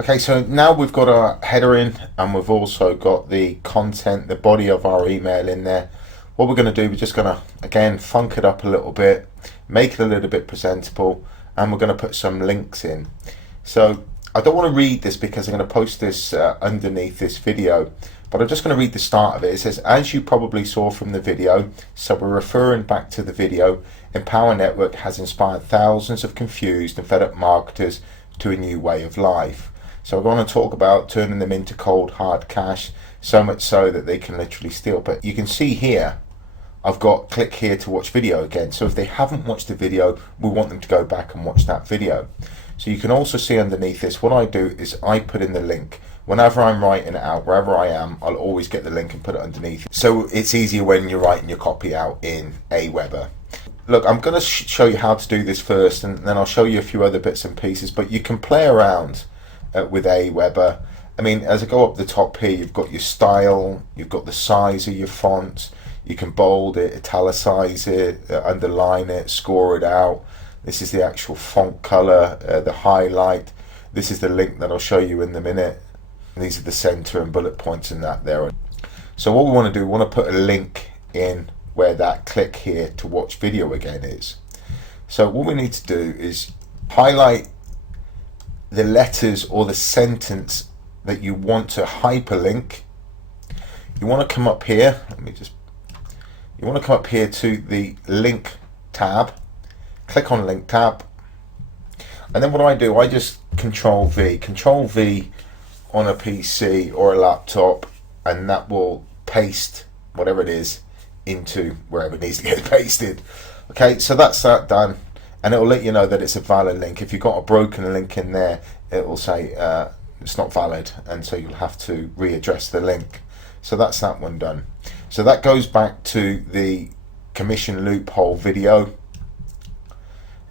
Okay, so now we've got our header in and we've also got the content, the body of our email in there. What we're going to do, we're just going to, again, funk it up a little bit, make it a little bit presentable, and we're going to put some links in. So I don't want to read this because I'm going to post this underneath this video, but I'm just going to read the start of it. It says, as you probably saw from the video, so we're referring back to the video, Empower Network has inspired thousands of confused and fed up marketers to a new way of life. So we're going to talk about turning them into cold hard cash, so much so that they can literally steal. But you can see here, I've got click here to watch video again. So if they haven't watched the video, we want them to go back and watch that video. So you can also see underneath this, what I do is I put in the link. Whenever I'm writing it out, wherever I am, I'll always get the link and put it underneath. So it's easier when you're writing your copy out in Aweber. Look, I'm going to show you how to do this first, and then I'll show you a few other bits and pieces, but you can play around with Aweber. I mean, as I go up the top here, you've got your style, you've got the size of your font, you can bold it, italicize it, underline it, score it out. This is the actual font color, the highlight. This is the link that I'll show you in a minute. And these are the center and bullet points and that there. So what we want to do, we want to put a link in where that click here to watch video again is. So what we need to do is highlight the letters or the sentence that you want to hyperlink. You want to come up here, you want to come up here to the link tab, click on link tab, and then what I do, I just control V on a PC or a laptop, and that will paste whatever it is into wherever it needs to get pasted. Okay, so that's that done. And it will let you know that it's a valid link. If you've got a broken link in there, it will say it's not valid, and so you'll have to readdress the link. So that's that one done. So that goes back to the commission loophole video.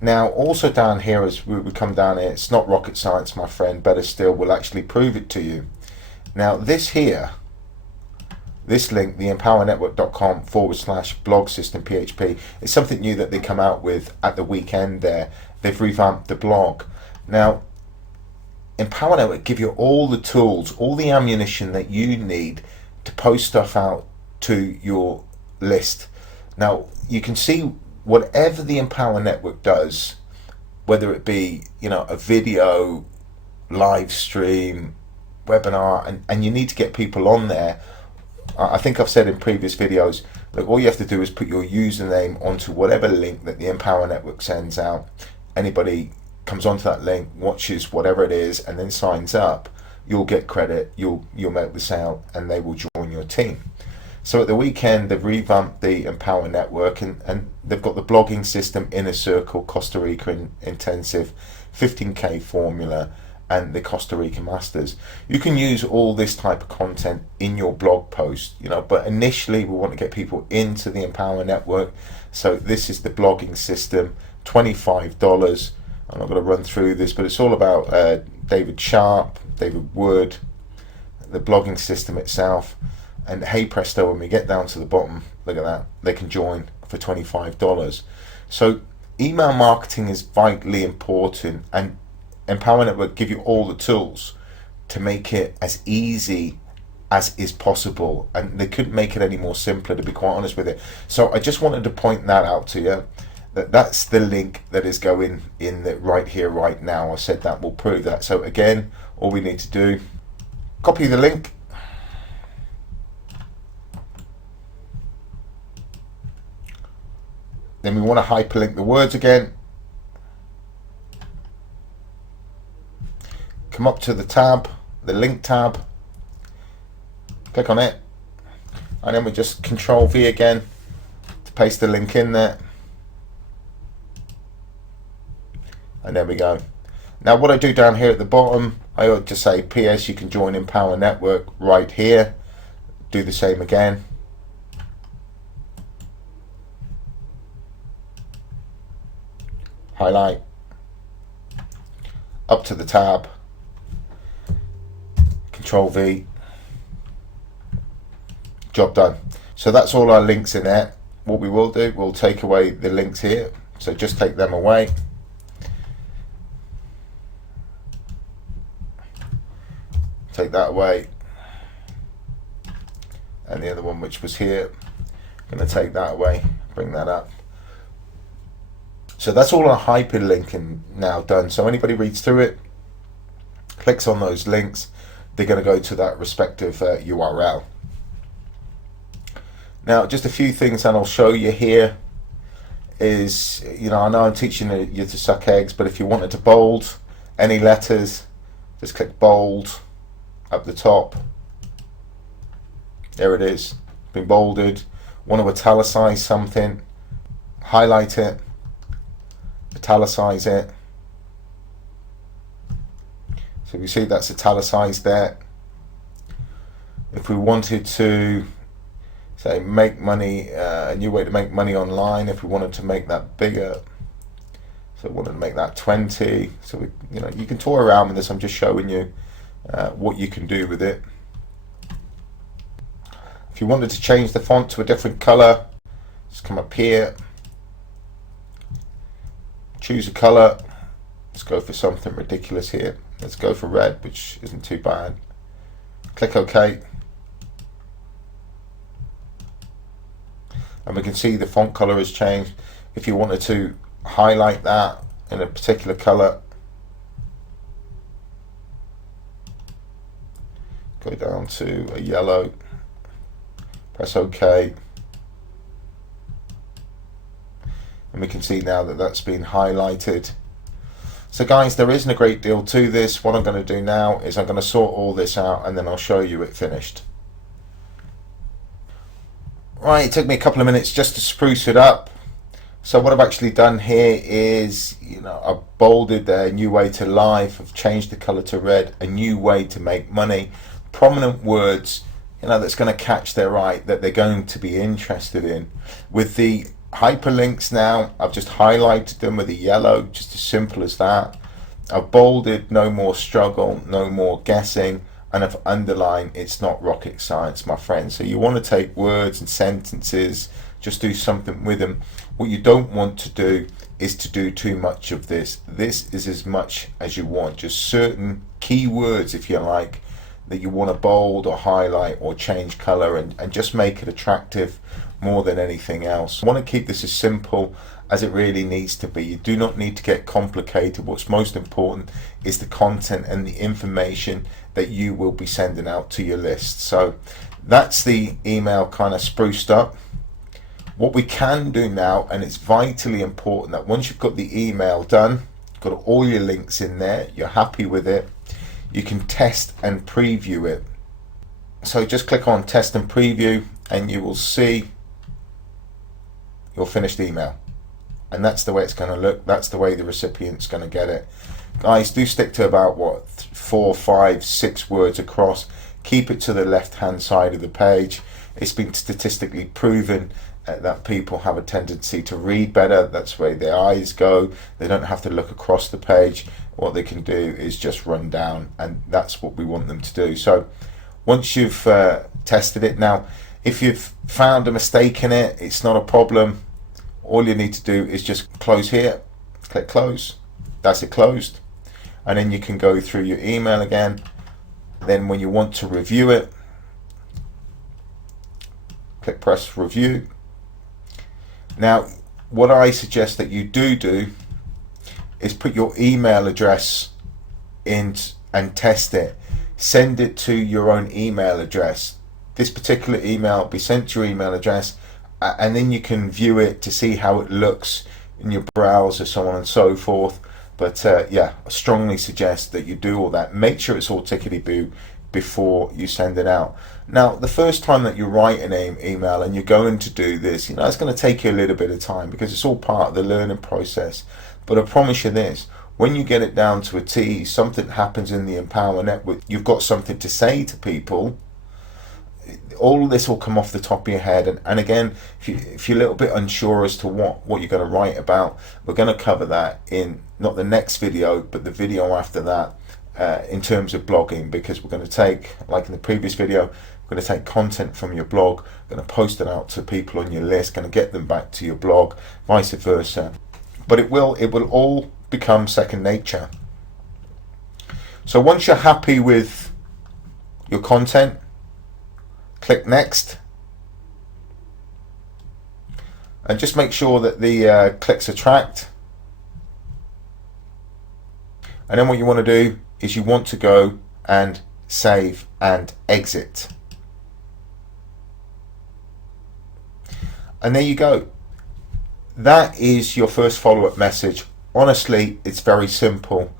Now also down here, as we come down here, it's not rocket science, my friend. Better still, we'll actually prove it to you. Now this here, this link, the empowernetwork.com/blog system PHP, is something new that they come out with at the weekend there. They've revamped the blog. Now, Empower Network give you all the tools, all the ammunition that you need to post stuff out to your list. Now, you can see whatever the Empower Network does, whether it be, you know, a video, live stream, webinar, and you need to get people on there. I think I've said in previous videos, look, all you have to do is put your username onto whatever link that the Empower Network sends out. Anybody comes onto that link, watches whatever it is, and then signs up, you'll get credit, you'll make the sale, and they will join your team. So at the weekend, they've revamped the Empower Network, and they've got the blogging system, Inner Circle, Costa Rica Intensive, 15K Formula, and the Costa Rica Masters. You can use all this type of content in your blog post, you know, but initially we want to get people into the Empower Network. So this is the blogging system, $25. I'm not going to run through this, but it's all about David Sharp, David Wood, the blogging system itself. And hey presto, when we get down to the bottom, look at that, they can join for $25. So email marketing is vitally important, and Empower Network give you all the tools to make it as easy as is possible, and they couldn't make it any more simpler, to be quite honest with it. So I just wanted to point that out to you, that that's the link that is going in the right here right now. I said that will prove that. So again, all we need to do, copy the link, then we want to hyperlink the words again. Come up to the tab, the link tab, click on it, and then we just control V again to paste the link in there. And there we go. Now what I do down here at the bottom, I ought to say PS, you can join Empower Network right here. Do the same again. Highlight, up to the tab, Control V, job done. So that's all our links in there. What we will do, we'll take away the links here. So just take them away. take that away, and the other one which was here, I'm going to take that away, bring that up. So that's all our hyperlinking now done. So anybody reads through it, clicks on those links, they're going to go to that respective URL. Now, just a few things that I'll show you here is, you know, I know I'm teaching you to suck eggs, but if you wanted to bold any letters, just click bold up the top. There it is, been bolded. Want to italicize something, highlight it, italicize it. So we see that's italicized there. If we wanted to say make money, a new way to make money online, if we wanted to make that bigger, so we wanted to make that 20, so we, you know, you can toy around with this. I'm just showing you what you can do with it. If you wanted to change the font to a different color, just come up here, choose a color. Let's go for something ridiculous here. Let's go for red, which isn't too bad. Click OK. And we can see the font color has changed. If you wanted to highlight that in a particular color, go down to a yellow, press OK, and we can see now that that's been highlighted. So guys, there isn't a great deal to this. What I'm going to do now is I'm going to sort all this out and then I'll show you it finished. Right, it took me a couple of minutes just to spruce it up. So what I've actually done here is, you know, I've bolded a new way to life, I've changed the color to red, a new way to make money, prominent words, you know, that's going to catch their eye, that they're going to be interested in. With the hyperlinks now, I've just highlighted them with a yellow, just as simple as that. I've bolded, no more struggle, no more guessing, and I've underlined, it's not rocket science, my friend. So you want to take words and sentences, just do something with them. What you don't want to do is to do too much of this. This is as much as you want, just certain keywords, if you like, that you want to bold or highlight or change color, and just make it attractive more than anything else. I want to keep this as simple as it really needs to be. You do not need to get complicated. What's most important is the content and the information that you will be sending out to your list. So that's the email kind of spruced up. What we can do now, and it's vitally important, that once you've got the email done, got all your links in there, you're happy with it, you can test and preview it. So just click on test and preview and you will see your finished email. And that's the way it's going to look. That's the way the recipient's going to get it. Guys, do stick to about, what, 4, 5, 6 words across. Keep it to the left-hand side of the page. It's been statistically proven that people have a tendency to read better. That's where their eyes go. They don't have to look across the page. What they can do is just run down, and that's what we want them to do. So once you've tested it, now if you've found a mistake in it, it's not a problem. All you need to do is just close here, click close, that's it closed, and then you can go through your email again. Then when you want to review it, click press review. Now what I suggest that you do is put your email address in and test it. Send it to your own email address. This particular email will be sent to your email address, and then you can view it to see how it looks in your browser, so on and so forth. But yeah, I strongly suggest that you do all that. Make sure it's all tickety-boo before you send it out. Now, the first time that you write an email and you're going to do this, you know, it's going to take you a little bit of time because it's all part of the learning process. But I promise you this, when you get it down to a T, something happens in the Empower Network. You've got something to say to people. All this will come off the top of your head, and again, if you're a little bit unsure as to what you're going to write about, we're going to cover that in not the next video but the video after that, in terms of blogging, because we're going to take, like in the previous video, we're going to take content from your blog, going to post it out to people on your list, going to get them back to your blog, vice versa. But it will all become second nature. So once you're happy with your content, click next, and just make sure that the clicks are tracked. And then what you want to do is you want to go and save and exit. And there you go. That is your first follow-up message. Honestly, it's very simple.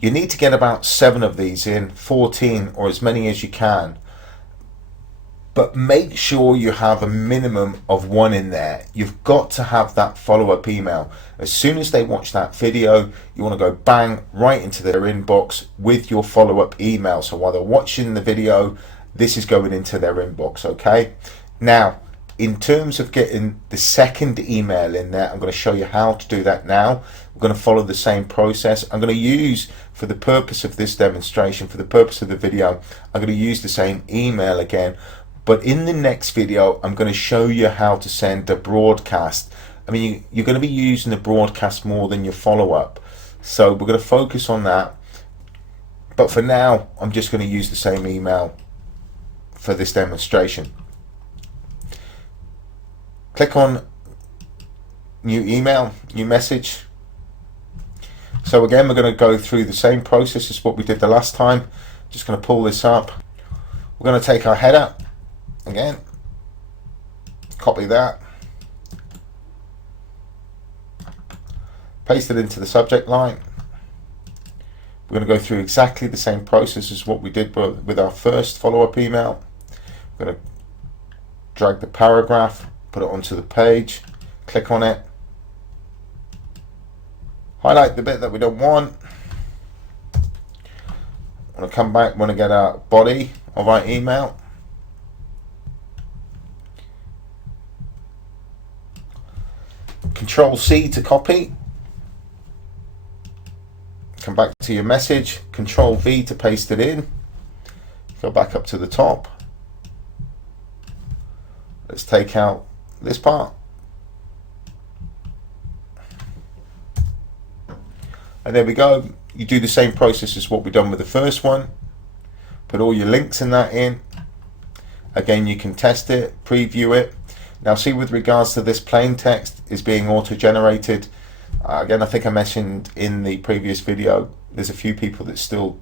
You need to get about 7 of these in, 14 or as many as you can. But make sure you have a minimum of 1 in there. You've got to have that follow-up email. As soon as they watch that video, you want to go bang right into their inbox with your follow-up email. So while they're watching the video, this is going into their inbox, okay? Now, in terms of getting the second email in there, I'm going to show you how to do that now. We're going to follow the same process. I'm going to use, for the purpose of this demonstration, for the purpose of the video, I'm going to use the same email again. But in the next video, I'm going to show you how to send a broadcast. I mean, you're going to be using the broadcast more than your follow-up. So we're going to focus on that. But for now, I'm just going to use the same email for this demonstration. Click on new email, new message. So again, we're going to go through the same process as what we did the last time. Just going to pull this up. We're going to take our header again, copy that, paste it into the subject line. We're going to go through exactly the same process as what we did with our first follow-up email. We're going to drag the paragraph, put it onto the page, click on it, highlight the bit that we don't want. Want to come back, want to get our body of our email. Control C to copy. Come back to your message, Control V to paste it in. Go back up to the top. Let's take out this part. And there we go. You do the same process as what we've done with the first one. Put all your links in that in. Again, you can test it, preview it. Now see, with regards to this plain text is being auto-generated. Again, I think I mentioned in the previous video, there's a few people that still,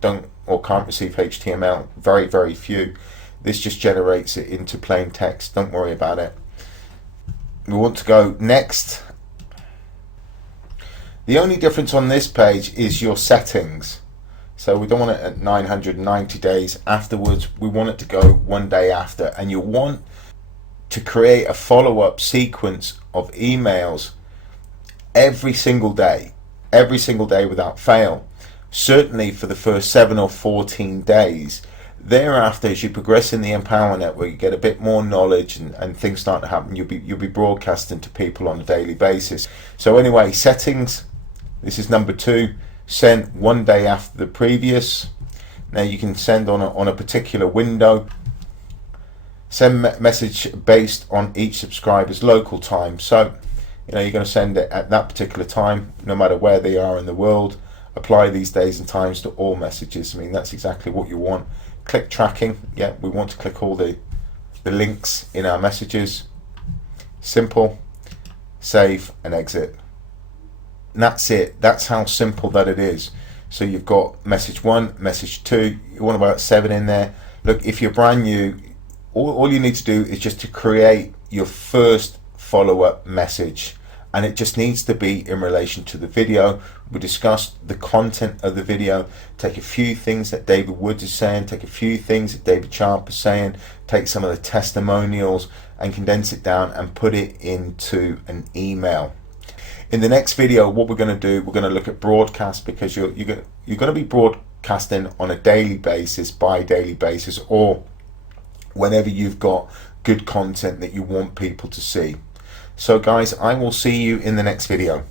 don't or can't receive HTML. Very, very few. This just generates it into plain text. Don't worry about it. We want to go next. The only difference on this page is your settings. So we don't want it at 990 days afterwards. We want it to go 1 day after. And you want to create a follow-up sequence of emails every single day without fail. Certainly for the first 7 or 14 days. Thereafter, as you progress in the Empower Network, you get a bit more knowledge and things start to happen. You'll be broadcasting to people on a daily basis. So anyway, settings. This is number 2. Send 1 day after the previous. Now you can send on a particular window. Send message based on each subscriber's local time. So you're going to send it at that particular time, no matter where they are in the world. Apply these days and times to all messages. I mean, that's exactly what you want. Click tracking. Yeah, we want to click all the links in our messages. Simple. Save and exit. And that's it. That's how simple that it is. So you've got message 1, message 2. You want about 7 in there. Look, if you're brand new, all you need to do is just to create your first follow-up message, and it just needs to be in relation to the video. We discussed the content of the video. Take a few things that David Woods is saying, take a few things that David Sharp is saying, take some of the testimonials and condense it down and put it into an email. In the next video, what we're going to do, we're going to look at broadcast, because you're going to be broadcasting on a daily basis, bi-daily basis, or whenever you've got good content that you want people to see. So guys, I will see you in the next video.